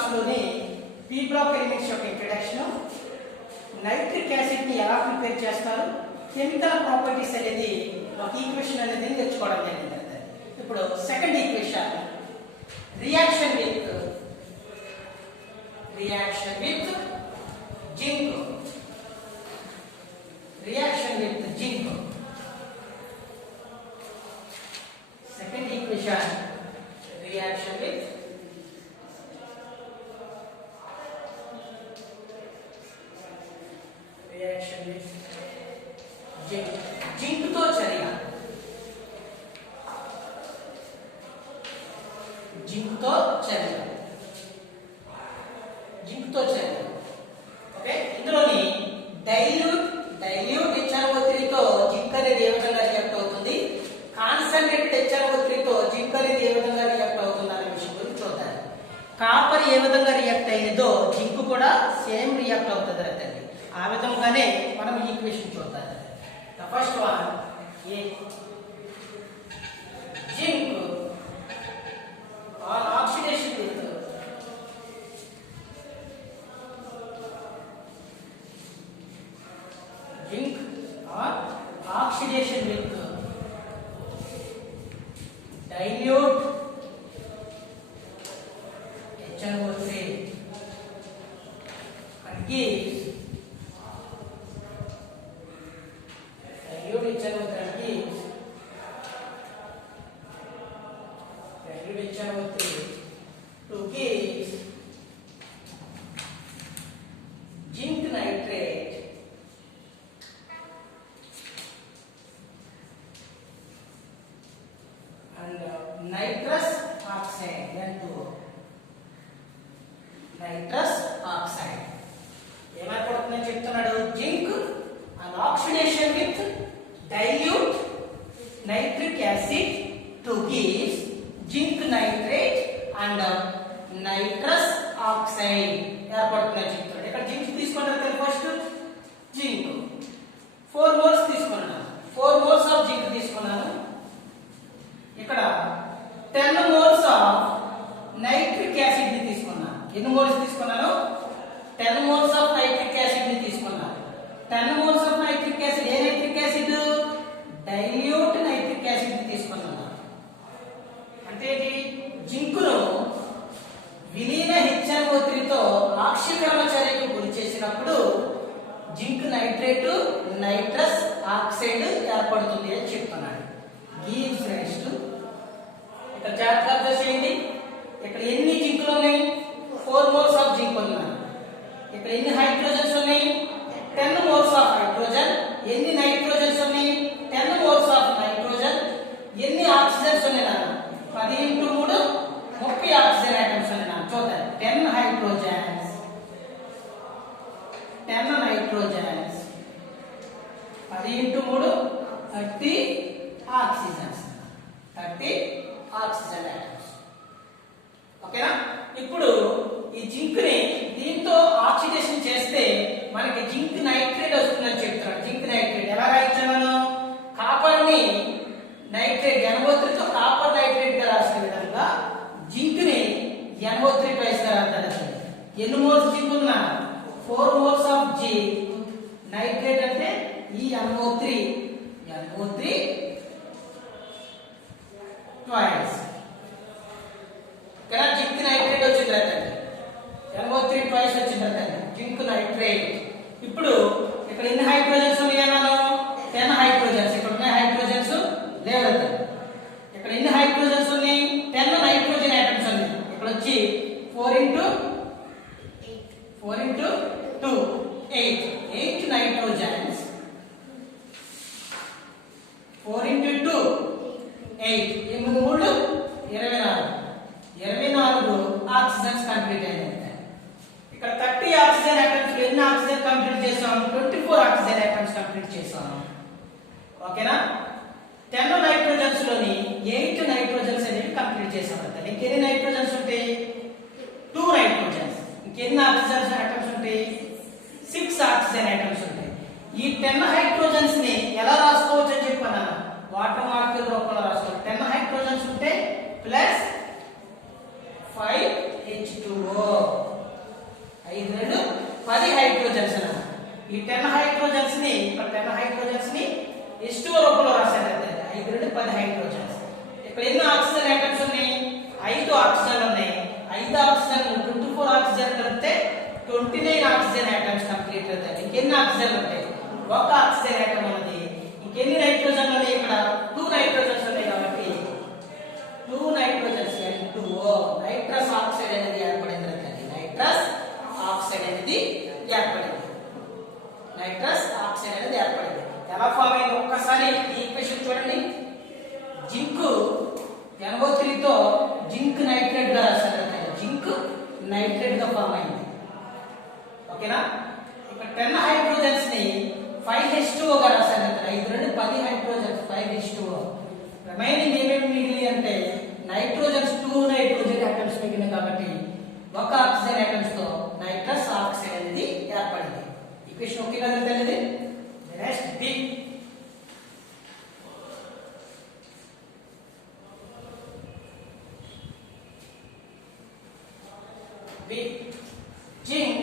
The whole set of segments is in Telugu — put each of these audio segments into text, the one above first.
క్లాస్లోని పీ బ్లాక్ ఎలిమెంట్స్ యొక్క ఇంట్రడక్షన్, నైట్రిక్ యాసిడ్ ని ఎలా ప్రిపేర్ చేస్తారు, కెమికల్ ప్రాపర్టీస్ అనేది ఒక ఈక్వేషన్ అనేది నేర్చుకోవడం జరిగింది. ఇప్పుడు second equation reaction with zinc, reaction with zinc. Second equation reaction with zinc. Zinc తో చర్య, జింక్ తో చర్య. ఓకే, ఇందులోని డైల్యూట్ HNO3 తో జింక్ అనేది ఏ విధంగా రియాక్ట్ అవుతుంది, కాన్సంట్రేటెడ్ HNO3 తో జింక్ అనేది ఏ విధంగా రియాక్ట్ అవుతుంది అనే విషయం గురించి చూద్దాం. కాపర్ ఏ విధంగా రియాక్ట్ అయ్యేదో జింక్ కూడా సేమ్ రియాక్ట్ అవుతుంది రండి. ఆ విధంగానే మనం ఈ ఈక్వేషన్ చూద్దాం. The first one A zinc on oxidation with dilute HNO3 and gives dilute HNO3 to give zinc nitrate and nitrous oxide, N2O, nitrous oxide. ఏమైపోతుందని చెప్తున్నాడు, zinc and oxidation with dilute nitric acid to give zinc nitrate and nitrous oxide ఏర్పడుతుందని చెప్తున్నాడు. ఇక్కడ జింక్ తీసుకుంటారు ఫస్ట్, జింక్ 4 మోల్స్ తీసుకున్నాను, 4 మోల్స్ ఆఫ్ జింక్ తీసుకున్నాను. ఇక్కడ 10 మోల్స్ ఆఫ్ నైట్రిక్ యాసిడ్ ని తీసుకున్నాను. ఎన్ని మోల్స్ తీసుకున్నాను, 10 మోల్స్ ఆఫ్ నైట్రిక్ యాసిడ్ ని తీసుకున్నాను. 10 moles of nitric acid, A nitric acid, dilute nitric acid ని తీసుకున్నాను. అంటే జింకును విలీన HNO3 తో ఆక్సీకరణ చర్యకు గురి చేసినప్పుడు జింక్ నైట్రేట్ నైట్రస్ ఆక్సైడ్ ఏర్పడుతుంది అని చెప్తున్నాడు. గివ్స్ రైజ్ టు, ఇక్కడ జాగ్రత్త చేయండి, ఇక్కడ ఎన్ని జింకులు ఉన్నాయి, 4 మోల్స్ ఆఫ్ జింక్ ఉన్నాయి. ఇక్కడ ఎన్ని హైడ్రోజన్స్ ఉన్నాయి, 10 మోల్స్ ఆఫ్ హైడ్రోజన్. ఎన్ని నైట్రోజన్స్ ఉన్నాయి, 10 మోల్స్ ఆఫ్ నైట్రోజన్. ఎన్ని ఆక్సిజన్స్ ఉన్నాయి, 10 × 3 30 ఆక్సిజన్ ఐటమ్స్ ఉన్నాయి. చూద్దాం, 10 hydrogens, 10 nitrogens, 10 × 3 30 oxygens, 30 oxygen atoms. ఓకేనా. ఇప్పుడు ఈ జింక్ ని దీంతో ఆక్సిడేషన్ చేస్తే మనకి జింక్ నైట్రేట్ వస్తుందని చెప్తున్నాడు. జింక్ నైట్రేట్ ఎలా రాయించాను, కాపర్ ని నైట్రేట్ NO3 తో కాపర్ నైట్రేట్ గా రాసిన విధంగా జింక్ ని NO3 ట్వైస్ గా రాస్తాడు. ఎన్ని మోల్స్ జింక్ ఉన్నా, 4 మోల్స్ ఆఫ్ జింక్. నైట్రేట్ అంటే ఈ NO3 ట్వైస్. ఇక్కడ జింక్ నైట్రేట్ వచ్చింది రండి, NO3 ట్వైస్ వచ్చింది రండి, జింక్ నైట్రేట్. ఇప్పుడు ఇక్కడ ఎన్ని హైడ్రోజన్స్ ఉన్నాయి అన్నాను, 10 హైడ్రోజన్స్. ఇక్కడ ఉన్న హైడ్రోజన్స్ లేదు. ఇక్కడ ఎన్ని హైడ్రోజన్స్ ఉన్నాయి, 10 నైట్రోజన్ ఐటమ్స్ ఉన్నాయి. ఇక్కడ వచ్చి 4 × 2 8 నైట్రోజన్స్. 4 × 2 8, 8 3 24 ఆక్సిజన్స్ కంప్లీట్ అయినాయి. ఇక్కడ 30 ఆక్సిజన్ ఐటమ్స్, ఎన్ని ఆక్సిజన్ కంప్లీట్ చేసాం, 24 ఆక్సిజన్ ఐటమ్స్ కంప్లీట్ చేసాం. ఓకేనా. 10 నైట్రోజన్స్ లోని 8 నైట్రోజన్స్ అనేవి కంప్లీట్ చేసాం. ఇంకెన్ని నైట్రోజన్స్ ఉంటాయి, 2 నైట్రోజన్స్. ఇంకెన్ని ఆక్సిజన్ ఐటమ్స్ ఉంటాయి, 6 ఆక్సిజన్ ఐటమ్స్ ఉంటాయి. ఈ 10 హైడ్రోజన్స్ ని ఎలా రాసుకోవచ్చు అని చెప్పాను, వాటర్ మాలిక్యూల్ రూపంలో రాసుకోవచ్చు. 10 హైడ్రోజన్స్ ఉంటే ప్లస్ 5 H2O. ఇక్కడ ఎన్ని ఆక్సిజన్ ఆటమ్స్ ఉన్నాయి? 5 ఆక్సిజన్ ఉన్నాయి. 5 ఆక్సిజన్ 24 ఆక్సిజన్ కలిపితే 29 ఆక్సిజన్ ఆటమ్స్ కంప్లీట్ అవుతాయి. ఇంకెన్ని ఆక్సిజన్ ఉంటాయి? ఒక ఆక్సిజన్ ఆటమ్ ఉన్నది. ఇంకెన్ని నైట్రోజన్ ఉన్నాయి? ఇక్కడ 2 నైట్రోజన్స్ ఉన్నాయి కాబట్టి 2 నైట్రోజన్స్ N2O నైట్రస్ ఆక్సైడ్ అనేది ఏర్పడింది. నైట్రస్ ఆక్సైడ్ అనేది ఏర్పడింది. నైట్రస్ ఆక్సైడ్ అనేది ఏర్పడింది. ఎలా ఫామ్ అయింది ఒక్కసారి ఈ ఈక్వేషన్ చూడండి. జింక్ NO3 తో జింక్ నైట్రేట్ గా రాశారు. జింక్ నైట్రేట్ గా ఫామ్ అయింది. ఓకేనా? ఇక్కడ 10 హైడ్రోజన్స్ ని 5H2O గా రాశారు. 5 నుండి 10 హైడ్రోజన్స్ 5H2O. రిమైనింగ్ ఏమేమి మిగిలి అంటే నైట్రోజన్స్ 2 నైట్రోజన్ ఆటమ్స్ మిగిలినాయి కాబట్టి ఒక ఆక్సిజన్ ఆటమ్స్ తో నైట్రస్ ఆక్సైడ్ అనేది ఏర్పడింది. ఈక్వేషన్ ఓకే కదా తెలియదు? Next B. B. Zinc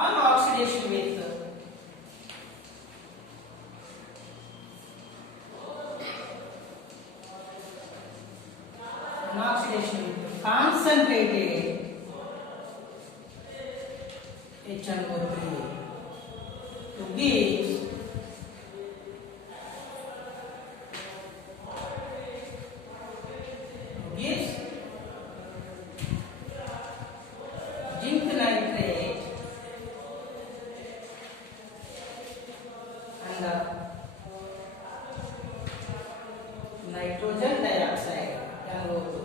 on oxidation with concentrated HNO3 to give zinc nitrate and nitrogen dioxide NO2.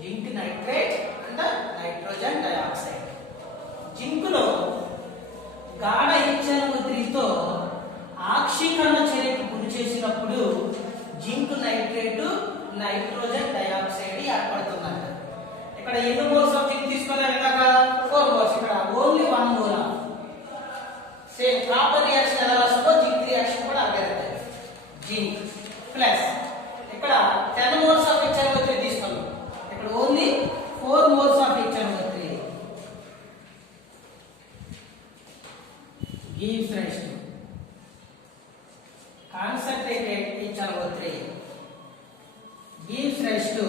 Zinc nitrate and nitrogen dioxide. Zinc లో గాఢ HNO3 తో ఆక్సీకరణ చర్యకు గురి చేసినప్పుడు జింక్ నైట్రేట్ నైట్రోజన్ డయాక్సైడ్ ఏర్పడుతుందంట. ఇక్కడ ఎన్ని మోల్స్ ఆఫ్ జింక్ తీసుకున్నాం? ఇందాక 4 మోల్స్. ఇక్కడ only 1 mole. Same copper reaction ఎలా వస్తుందో జింక్ రియాక్షన్ కూడా అలాగే అవుతుంది. జింక్ ప్లస్ ఇక్కడ 10 మోల్స్ ఆఫ్ HNO3 తీసుకున్నాం. ఇక్కడ only 4 moles of HNO3 gives rise to concentrated HNO3 gives rise to.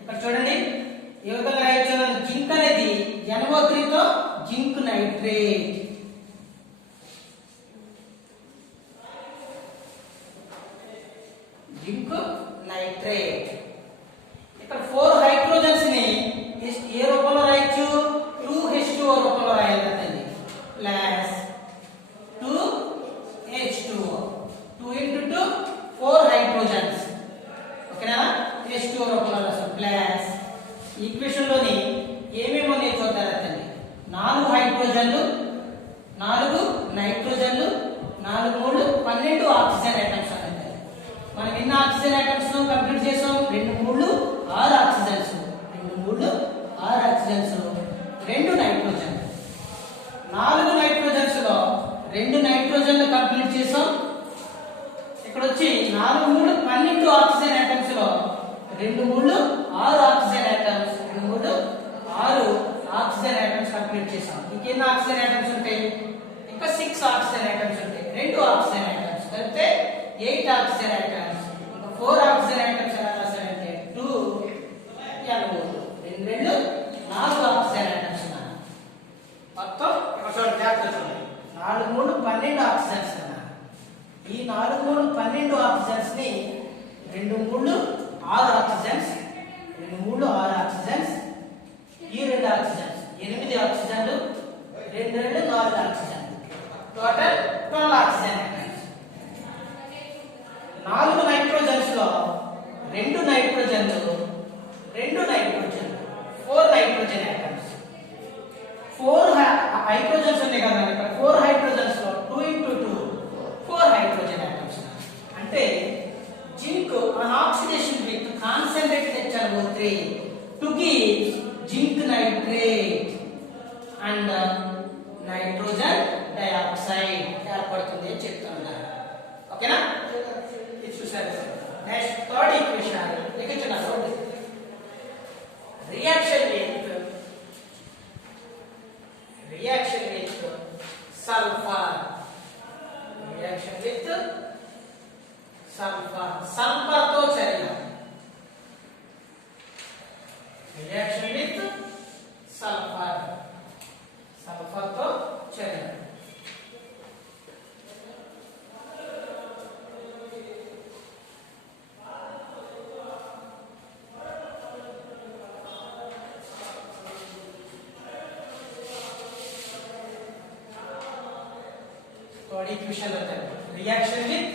ఇక్కడ చూడండి ఏ విధంగా రాయొచ్చు? జింక్ అనేది NO3 తో జింక్ నైట్రేట్, జింక్ నైట్రేట్. ఇక్కడ 4 హైడ్రోజన్స్ ని ఏ రూపంలో రాయొచ్చు? 2H2O రూపంలో రాయాలి. Plus 2H2O 2 into 2 4 hydrogens. ఓకేనా? H2O రూపంలో రాస్తాం. ప్లస్ ఈక్వేషన్ లోని ఏమేమి ఉన్నాయి చూద్దాం. 4 హైడ్రోజన్లు, 4 నైట్రోజన్లు, 4 3 12 ఆక్సిజన్ ఐటమ్స్ అన్నది. మనం ఎన్ని ఆక్సిజన్ ఐటమ్స్ కంప్లీట్ చేసాం? 2 3 6 ఆక్సిజన్స్, 2 3 6 ఆక్సిజన్స్, 2 నైట్రోజన్. 4 నైట్రోజన్స్ లో 2 నైట్రోజన్లు కంప్లీట్ చేసాం. ఇక్కడ వచ్చి 4 3 12 ఆక్సిజన్ ఐటమ్స్ లో 2 3 6 oxygen items, 2 3 6 oxygen items complete చేసాం. ఇంకెన్ని ఆక్సిజన్ ఐటమ్స్ ఉంటాయి? ఇంకా 6 ఆక్సిజన్ ఐటమ్స్ ఉంటాయి. 2 ఆక్సిజన్ ఐటమ్స్ కలిపితే 8 ఆక్సిజన్ ఐటమ్స్. ఇంకా 4 ఆక్సిజన్ ఐటమ్స్ ఎలా రాశారంటే 2 NO2 2 4 ఆక్సిజన్ ఐటమ్స్ ఉన్నాయి. మొత్తం చూడండి జాగ్రత్తగా చూడండి. 4 3 12 ఆక్సిజన్స్ ఉన్నాయి. ఈ 4 3 12 ఆక్సిజన్స్ ని 2 3 6 ఆక్సిజన్స్, 2 3 6 ఆక్సిజన్స్, ఈ 2 ఆక్సిజన్స్ 8 ఆక్సిజన్లు, 2 2 4 oxygen, total 12 oxygen atoms. 4 nitrogens లో 2 నైట్రోజన్లు, 2 నైట్రోజన్లు, 4 నైట్రోజన్ ఐటమ్స్. 4 హైడ్రోజన్స్ ఉన్నాయి కదా ఇక్కడ. 4 హైడ్రోజన్స్ లో 2 into 2 4 హైడ్రోజన్ ఐటమ్స్. అంటే zinc on oxidation with concentrated HNO3 to give zinc nitrate and nitrogen dioxide ఏర్పడుతుంది అని చెప్తున్నారు. ఓకేనా? ఇది చూసారు. నెక్స్ట్ థర్డ్ ఈక్వేషన్ లెక్కించున్నారు. Reaction with sulfur. Reaction with sulphur తో చర్య రియాక్షన్ విత్ సల్ఫర్ తో చర్య ఈక్వేషన్ రియాక్షన్ విత్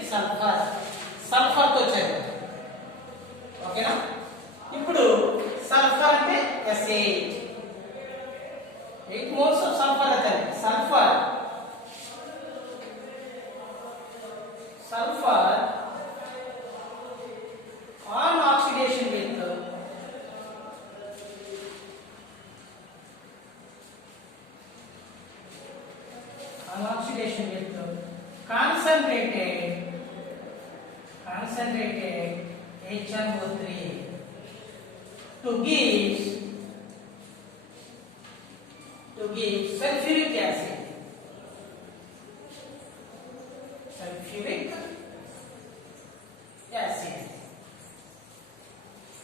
సల్ఫర్ తో చర్య ఓకేనా ఇప్పుడు సల్ఫర్ అంటే S8 8 moles of sulfur అయితే sulfur on oxidation with concentrated HNO3 to give sulfuric acid.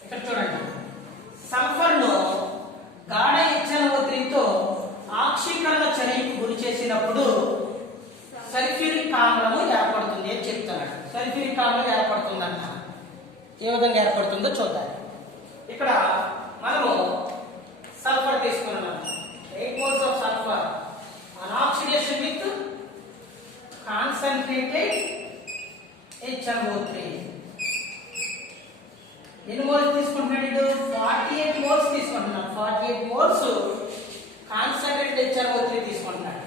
ఇక్కడ చూడండి సల్ఫర్ లో గాఢ HNO3 తో ఆక్సీకరణ చర్యకు గురి చేసినప్పుడు సల్ఫ్యూరిక్ ఆమ్లము ఏర్పడుతుంది అని చెప్తున్నాడు. సల్ఫ్యూరిక్ ఆమ్లం ఏర్పడుతుందంట. ఏ విధంగా ఏర్పడుతుందో చూద్దాం. ఇక్కడ మనము సల్ఫర్ తీసుకున్నాం. 8 moles of sulfur on oxidation with concentrated HNO3. ఎన్ని మోల్స్ తీసుకుంటున్నాడు? 48 మోల్స్ తీసుకుంటున్నాడు. 48 మోల్స్ కాన్సంట్రేటెడ్ HNO3 తీసుకుంటున్నాడు.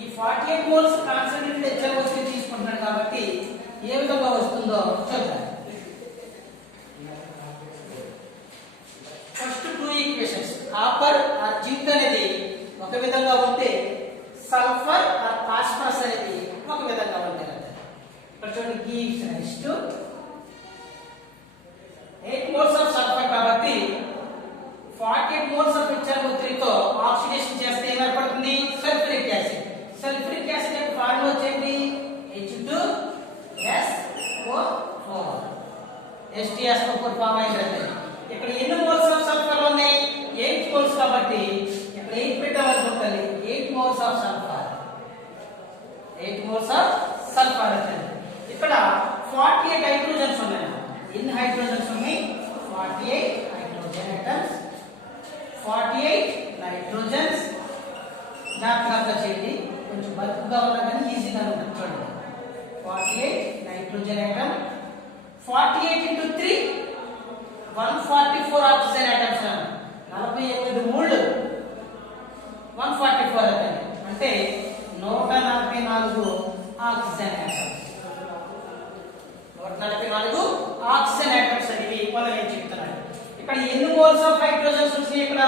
ఈ 48 మోల్స్ కాన్సంట్రేటెడ్ HNO3 తీసుకుంటున్నాడు కాబట్టి ఏ విధంగా వస్తుందో చూద్దాం. First 2 equations copper or zinc అనేది ఒక విధంగా ఉంటే సల్ఫర్ ఆర్ ఫాస్ఫరస్ అనేది ఒక విధంగా ఉంటుంది. ఇక్కడ చూడండి gives next 8 moles of sulfur కాబట్టి 48 moles of HNO3 తో ఆక్సిడేషన్ చేస్తే ఏర్పడుతుంది? Sulphuric acid. సల్ఫ్యూరిక్ యాసిడ్ యొక్క ఫార్ములా వచ్చేది H2SO4. STSO4 ఫార్మ్ అయింది. ఇక్కడ ఎన్ని మోల్స్ ఆఫ్ సల్ఫర్ ఉన్నాయి? 8 moles కాబట్టి ఇక్కడ 8 పెట్టాలనుకుంటుంది. 8 moles of sulfur. 8 moles of sulfur అవుతుంది. ఇక్కడ 48 హైడ్రోజన్స్ ఉన్నాయి. ఎన్ని హైడ్రోజన్స్ ఉన్నాయి? 48 హైడ్రోజన్ ఆటమ్స్. 48 నైట్రోజన్స్. జాగ్రత్తగా చేయండి, కొంచెం బతుకుగా ఉన్నా కానీ ఈజీగా ఉంటుంది. చూడండి 48 nitrogen atom. 48 into 3 144 oxygen atoms. 48 మూళ్ళు 144 అవుతుంది. అంటే 144 ఆక్సిజన్ ఆటమ్స్. 144 ఆక్సిజన్ ఆటమ్స్ అనేవి మనం ఏం చెప్తున్నాడు. ఇక్కడ ఎన్ని మోల్స్ ఆఫ్ హైడ్రోజన్స్ ఉన్నాయి? ఇక్కడ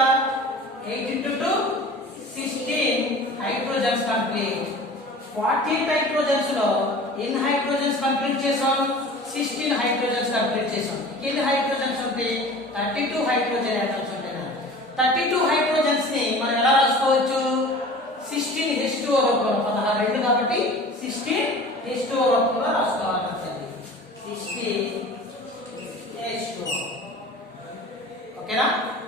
8 into 2 16 హైడ్రోజన్స్ కంప్లీట్. 48 హైడ్రోజన్స్ లో ఎన్ని హైడ్రోజన్స్ కంప్లీట్ చేసాం? 16 హైడ్రోజన్స్ కంప్లీట్ చేసాం. ఎన్ని హైడ్రోజన్స్ ఉంటాయి? 32 హైడ్రోజన్ ఆటమ్స్ ఉంటాయి. 32 హైడ్రోజన్స్ ని మనం ఎలా రాసుకోవచ్చు? 16 H2O రూపంలో 16 2 కాబట్టి 16 H2O రూపంలో రాసుకోవాలి. 16 H2O. ఓకేనా?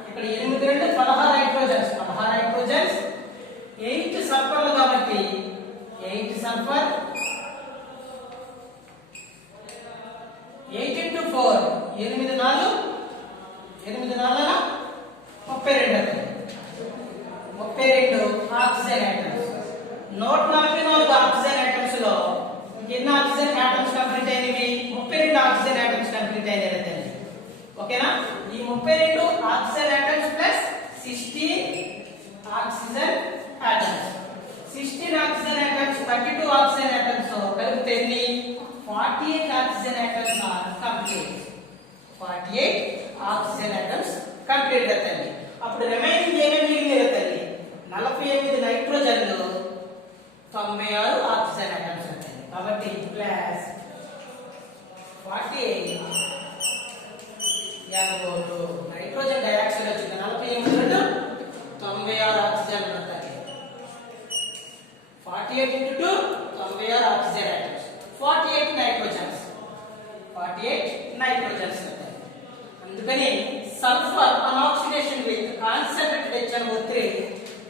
ఇక్కడ 8 2 16 హైడ్రోజన్స్. 16 హైడ్రోజన్స్ 8 సల్ఫర్లు కాబట్టి 8 sulphur 8 into 4 8 4 32 32 oxygen atoms. 144 oxygen atoms లో ఎన్ని ఆక్సిజన్ ఆటమ్స్ కంప్లీట్ అయినవి? 32 ఆక్సిజన్ ఆటమ్స్ కంప్లీట్ అయినవి. ఓకేనా? ఈ 32 oxygen atoms plus 16 oxygen atoms. 16 oxygen atoms 32 oxygen atoms కలిపితే 48 oxygen atoms are complete. 48 oxygen atoms complete అవుతాయి. అప్పుడు రిమైనింగ్ ఏమేమి మిగిలినవి? 48 నైట్రోజన్లు 96 ఆక్సిజన్ ఆటమ్స్ ఉంటాయి. కాబట్టి ప్లస్ 48 NO2 నైట్రోజన్ డయాక్సైడ్ వచ్చింది. 48 96 ఆక్సిజన్ ఉంటాయి. 48 into 2 96 oxygen atoms. 48 nitrogens. Hydrogens ఉంటాయి. అందుకని sulphur on oxidation with concentrated HNO3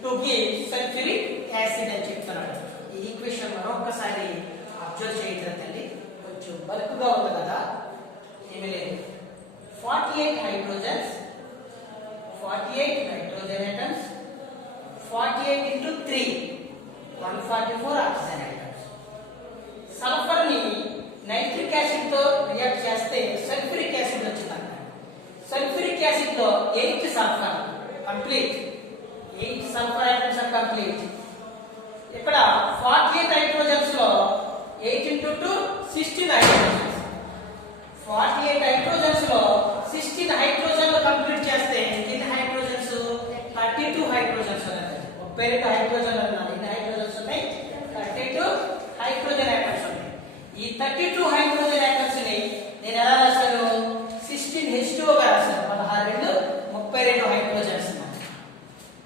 to give sulphuric acid అని చెప్తున్నాడు. ఈ ఈక్వేషన్ మరొకసారి అబ్జర్వ్ చేయండి. కొంచెం బల్క్ గా ఉంది కదా, ఏమీ లేదు. 48 hydrogens, 48 nitrogen atoms, 48 into 3 144 oxygen atoms. Sulphur ని నైట్రిక్ యాసిడ్ తో రియాక్ట్ చేస్తే సల్ఫ్యూరిక్ యాసిడ్ వచ్చిందంట. సల్ఫ్యూరిక్ యాసిడ్ లో 8 sulphur complete, 8 sulphur atoms are complete. ఇక్కడ 48 హైడ్రోజన్స్ లో 8 into 2 16 హైడ్రోజన్స్. 48 హైడ్రోజన్స్ లో 16 హైడ్రోజన్లు కంప్లీట్ చేస్తే ఎన్ని హైడ్రోజన్స్? 32 హైడ్రోజన్స్ ఉన్నాయి. 32 హైడ్రోజన్ అన్నారు. ఎన్ని హైడ్రోజన్స్ ఉన్నాయి? 32 హైడ్రోజన్ ఐటమ్స్ ఉన్నాయి. ఈ 32 హైడ్రోజన్ ఐటమ్స్ ని నేను ఎలా రాశాను? 16H2O గా రాశాను. 16 32 హైడ్రోజన్స్.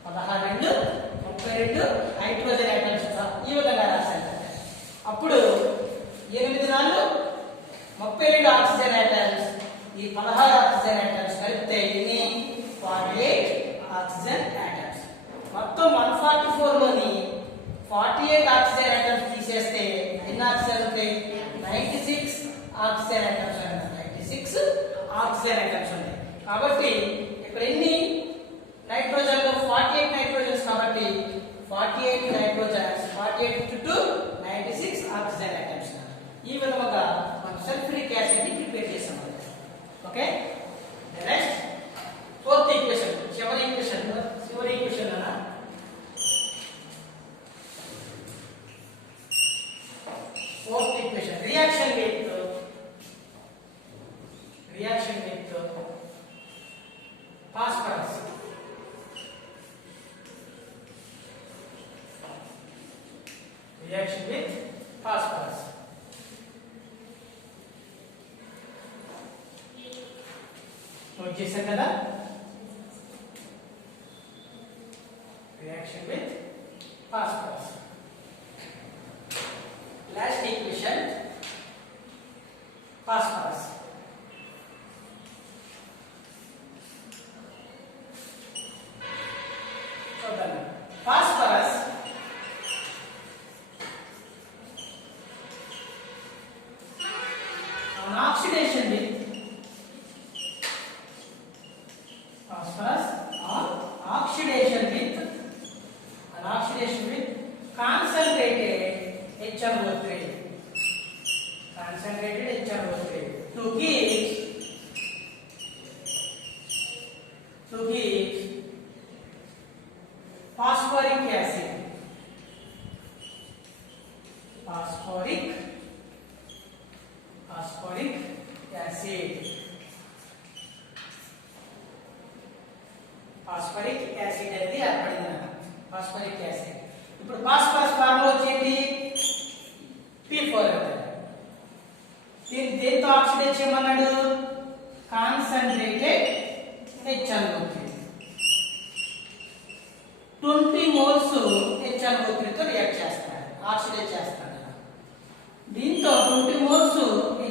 16 32 హైడ్రోజన్ ఐటమ్స్ ఈ విధంగా రాశాను. అప్పుడు 8 నాలుగు 32 ఆక్సిజన్ ఐటమ్స్. ఈ 16 ఆక్సిజన్ ఐటమ్స్ కలిపితే ఎన్ని? 48 ఆక్సిజన్ ఐటమ్స్. మొత్తం 144 లోని 48 ఆక్సిజన్ ఐటమ్స్ తీసేస్తే ఎన్ని ఆక్సిజన్ ఉంటాయి? 96 ఆక్సిజన్ ఐటమ్స్ ఉంటాయి. 96 ఆక్సిజన్ ఐటమ్స్ ఉంటాయి. కాబట్టి ఇక్కడ ఎన్ని నైట్రోజన్లు? 48 నైట్రోజన్స్. కాబట్టి 48 నైట్రోజన్స్, 48 into 2 96 ఆక్సిజన్ ఐటమ్స్. ఈ విధంగా మనం సల్ఫ్యూరిక్ యాసిడ్ ని ప్రిపేర్ చేసాం. ఓకే, నెక్స్ట్ ఫోర్త్ ఈక్వేషన్, చివరి ఈక్వేషన్ అన్న. Fourth equation reaction with phosphorus. Reaction with phosphorus. Note చేశారు కదా? Reaction with phosphorus. Last equation phosphorus. చూద్దాం. Phosphorus an oxidation with phosphorus or oxidation with concentrated HNO3 to give phosphoric acid. Phosphoric acid అనేది ఏర్పడింది. Phosphoric acid. ఇప్పుడు ఫాస్ఫరస్ ఫార్ములా వచ్చేది P4 అవుతుంది. దీన్ని దేంతో ఆక్సిడైజ్ చేయమన్నాడు? Concentrated HNO3. 20 moles HNO3 తో రియాక్ట్ చేస్తాడు, ఆక్సిడైజ్ చేస్తాడు. దీంతో 20 moles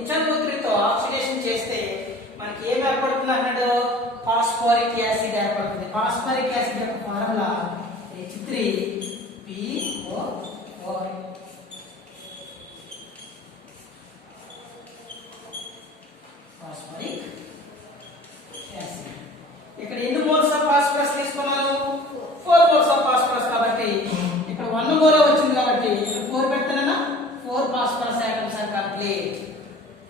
HNO3 తో ఆక్సిడేషన్ చేస్తే మనకి ఏం ఏర్పడుతుంది అన్నాడు? ఫాస్ఫోరిక్ యాసిడ్ ఏర్పడుతుంది. ఫాస్ఫోరిక్ యాసిడ్ యొక్క ఫార్ములా H3PO4. Phosphoric acid. ఇక్కడ ఎన్ని మోల్స్ ఆఫ్ ఫాస్ఫరస్ తీసుకున్నాను? 4 moles ఆఫ్ ఫాస్ఫరస్. కాబట్టి ఇక్కడ 1 mole వచ్చింది కాబట్టి 4 పెడతానన్నా 4 phosphorus atoms are complete.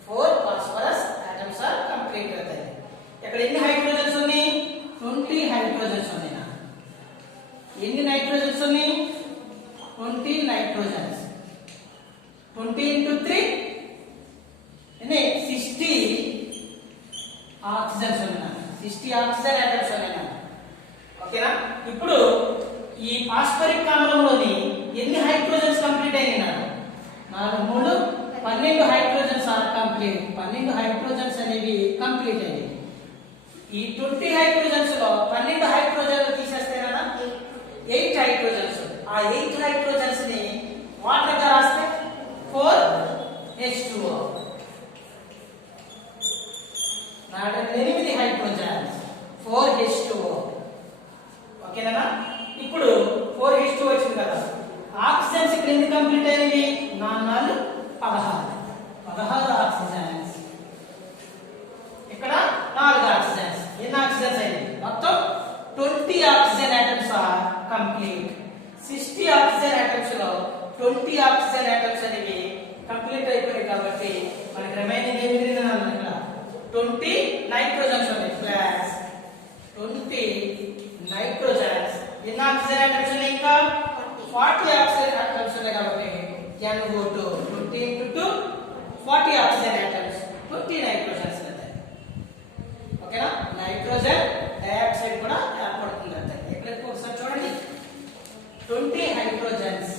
4 phosphorus atoms are complete అవుతాయి. ఇక్కడ ఎన్ని హైడ్రోజన్స్ ఉన్నాయి? 20 హైడ్రోజన్స్ ఉన్నాయి. ఎన్ని నైట్రోజన్స్ ఉన్నాయి? 20 నైట్రోజన్స్. 20 into 3 ఎన్ని? 60 ఆక్సిజన్స్ ఉన్నాయి. 60 ఆక్సిజన్ ఐటమ్స్ ఉన్నాయి. ఓకేనా? ఇప్పుడు ఈ ఫాస్ఫరిక్ ఆమ్లంలోని ఎన్ని హైడ్రోజన్స్ కంప్లీట్ అయినాయి? 4 3 12 హైడ్రోజన్స్ ఆర్ కంప్లీట్. 12 హైడ్రోజన్స్ అనేవి కంప్లీట్ అయ్యాయి. ఈ 20 హైడ్రోజన్స్ లో 12 హైడ్రోజన్లు తీసేస్తేనా 8 హైడ్రోజన్స్. ఆ 8 హైడ్రోజన్స్ ని వాటర్ గా రాస్తే 4H2O. 16 ఆక్సిజన్స్. ఇక్కడ 4 ఆక్సిజన్స్. ఎన్ని ఆక్సిజన్స్ అయింది? మొత్తం 20 oxygen atoms are complete. 60 oxygen atoms లో 20 ఆక్సిజన్ ఆటమ్స్ అనేవి కంప్లీట్ అయిపోయాయి కాబట్టి మనకి రిమైనింగ్ ఏమి మిగిలింది? ఇక్కడ 20 నైట్రోజన్స్ ఉన్నాయి. Plus 20 nitrogens. ఎన్ని ఆక్సిజన్ ఆటమ్స్ ఉన్నాయి? ఇంకా 40 ఆక్సిజన్ ఆటమ్స్ ఉన్నాయి కాబట్టి can go to 20 into 2 40 oxygen atoms 20 nitrogens ఉంటాయి. ఓకేనా? నైట్రోజన్ డయాక్సైడ్ కూడా ఏర్పడుతుంది అంతే. ఎక్కడికి ఒకసారి చూడండి. 20 hydrogens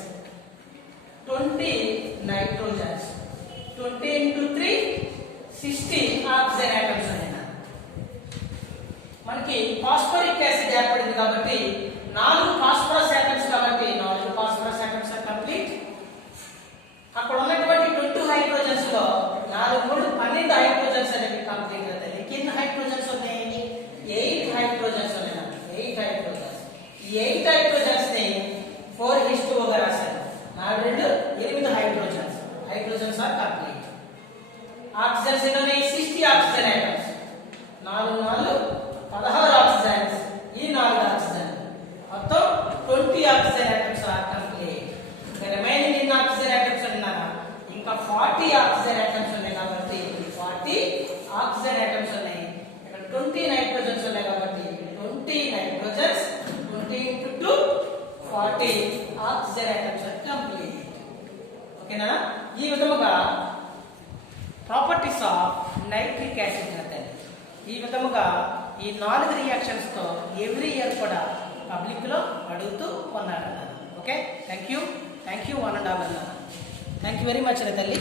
20 nitrogens 20 into 3 60 oxygen atoms ఉన్నాయి. మనకి ఫాస్ఫరిక్ యాసిడ్ ఏర్పడింది కాబట్టి 4 ఫాస్ఫరస్ ఆటమ్స్ కాబట్టి 4 ఫాస్ఫరస్ ఆటమ్స్ ఆర్ కంప్లీట్. అక్కడ ఉన్నటువంటి 20 హైడ్రోజన్స్ లో 4 12 హైడ్రోజన్స్ అనేవి కంప్లీట్ అవుతాయి. ఎన్ని హైడ్రోజన్స్ ఉన్నాయి? 8 హైడ్రోజన్స్ ఉన్నాయి. 8 హైడ్రోజన్స్. ఈ 8 హైడ్రోజన్స్ ని 4:2 గా రాశారు. 4 8 hydrogens. Hydrogens are complete. Oxygens ఎన్ని ఉన్నాయి? 60 ఆక్సిజన్ ఆటమ్స్. 4 16 ఆక్సిజన్స్. ఈ 4 ఆక్సిజన్ మొత్తం 20 oxygen atoms are complete. Remaining ఎన్ని ఆక్సిజన్ ఆటమ్స్ ఉన్నాయా? ఇంకా 40 ఆక్సిజన్ ఆటమ్స్ ఉన్నాయి కాబట్టి 40 ఆక్సిజన్ ఆటమ్స్ ఉన్నాయి. ఇక్కడ 20 నైట్రోజన్స్ ఉన్నాయి కాబట్టి 20 nitrogens 20 into 2 40 oxygen atoms are complete. ఓకేనా? ఈ విధముగా properties of nitric acid method. ఈ విధముగా ఈ 4 రియాక్షన్స్ తో ఎవ్రీ ఇయర్ కూడా పబ్లిక్ లో అడుగుతూ ఉన్నారు. Okay, thank you 1 and all. Thank you very much, Thalli.